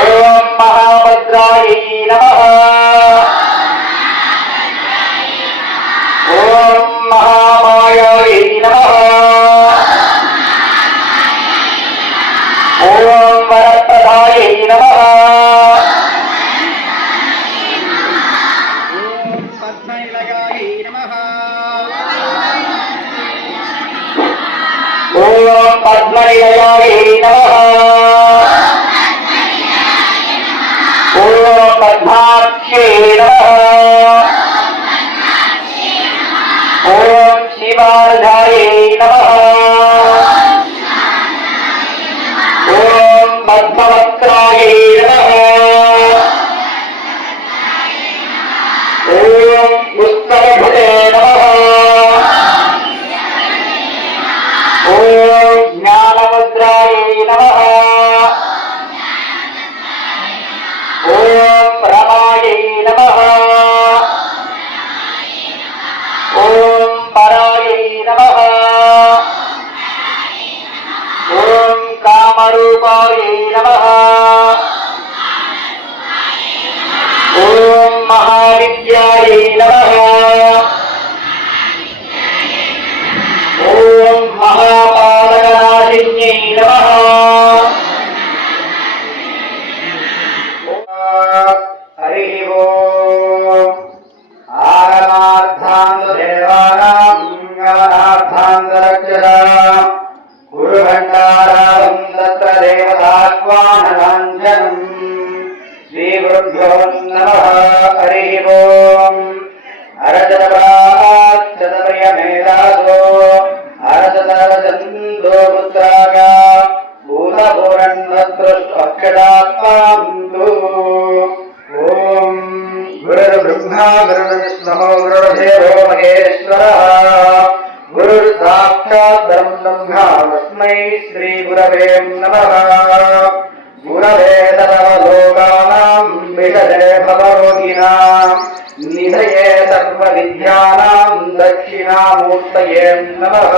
ఓం మహాభద్రాయ నమః. ఓం మహామాయాయ నమః. ఓం వరప్రదాయ నమః. ఓం పద్మనిలయాయ నమః. ఓం పద్మనిలయాయ నమః. ఓం పద్మాక్షే నమః. ఓం శివార్ధాయ నమః. ఓం పద్మవక్త్రాయ నమః. ఓం పుస్తకభృతే నమః. ఓం జ్ఞానముద్రాయ నమః. ఓం రమాయ నమః. ఓం పరాయ నమః. ఓం కామరూపాయ నమః. ఓం మహావిద్యాయ నమః. ఓం మహాపాలకనాశిన్యై నమః. హరి ఓం. ఆరమార్థాందేవానాం గమనార్థాంతరక్షరాం గురుభండారాం తత్ర దేవతాత్వానలాంఛనం. శ్రీ గురుభ్యో నమః. హరి ఓం. అరచతప్రాచతప్రియమేధాసో అరచతరచందో పుత్రాగా భూతపూరణత్రక్షదాత్మాంతు. ఓం గురుర్బ్రహ్మా గురుర్విష్ణుః గురుర్దేవో మహేశ్వరः గురుర్సాక్షాత్ బ్రహ్మ తస్మై శ్రీ గురవే నమః. గురవే సర్వలోకానాం విషజే భవరోగిణాం నిధయే సర్వవిద్యానాం దక్షిణామూర్తయే నమః.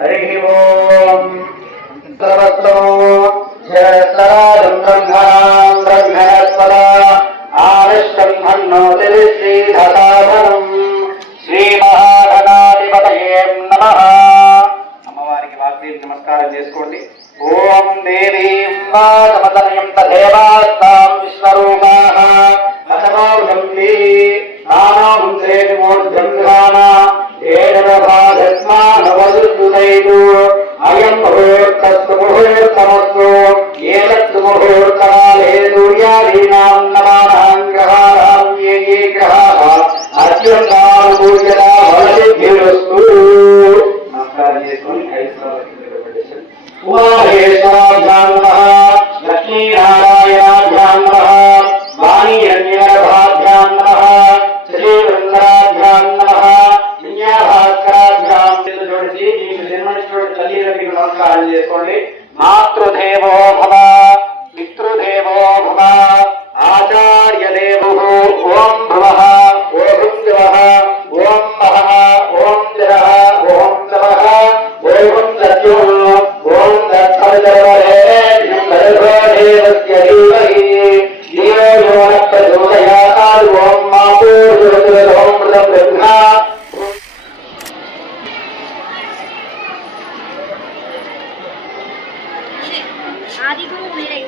హరి ఓం. సర్వత్రో జయస్తరాజం బ్రహ్మణాం బ్రహ్మణస్పద ఆవిష్టం హన్నోతి శ్రీధతాధనం. శ్రీ మహాగణాధిపతయే నమః. అమ్మవారికి వాగ్దేవి నమస్కారం చేసుకోండి. ఓం దేవీం వాచమతనయం తదేవాస్తాం విశ్వరూపాః అసమౌఢంతి నానాముద్రేషు మూర్ధంగాన ఏడవభాగస్మానవదుర్దుదైదు. అయం ముహూర్తస్తు ముహూర్తమస్తు. ఏతత్తు ముహూర్తకాలే సూర్యాదీనాం నవానాం గ్రహాణాం ఏ ఏ గ్రహాः అత్యంతాం పూజ్యతా ఫలసిద్ధిరస్తు. నమస్కారం చేసుకొని ఉమామహేశ్వరాభ్యాం నమః. లక్ష్మీనారాయణాభ్యాం నమః. వాణీరణ్యగర్భాభ్యాం నమః. శ్రీవృందరాభ్యాం నమః. విద్యాభాస్కరాభ్యాం జోడించి మీకు జన్మనిచ్చినటువంటి తల్లిదండ్రులకు నమస్కారం చేసుకోండి. మాతృదేవో భవ పితృదేవో భవ ఆచార్యదేవో. ఓం భవః ఓం శివః ఓం మహః ఓం జరః ఓం తమః ఓం సత్యం ఓం దత్తవరేణ్యం భర్గోదేవస్య ధీమహి ధియో యో న ప్రచోదయాత్. ఓం మాతోర్వృతోం బ్రహ్మ. ఆదిగురు మీరే.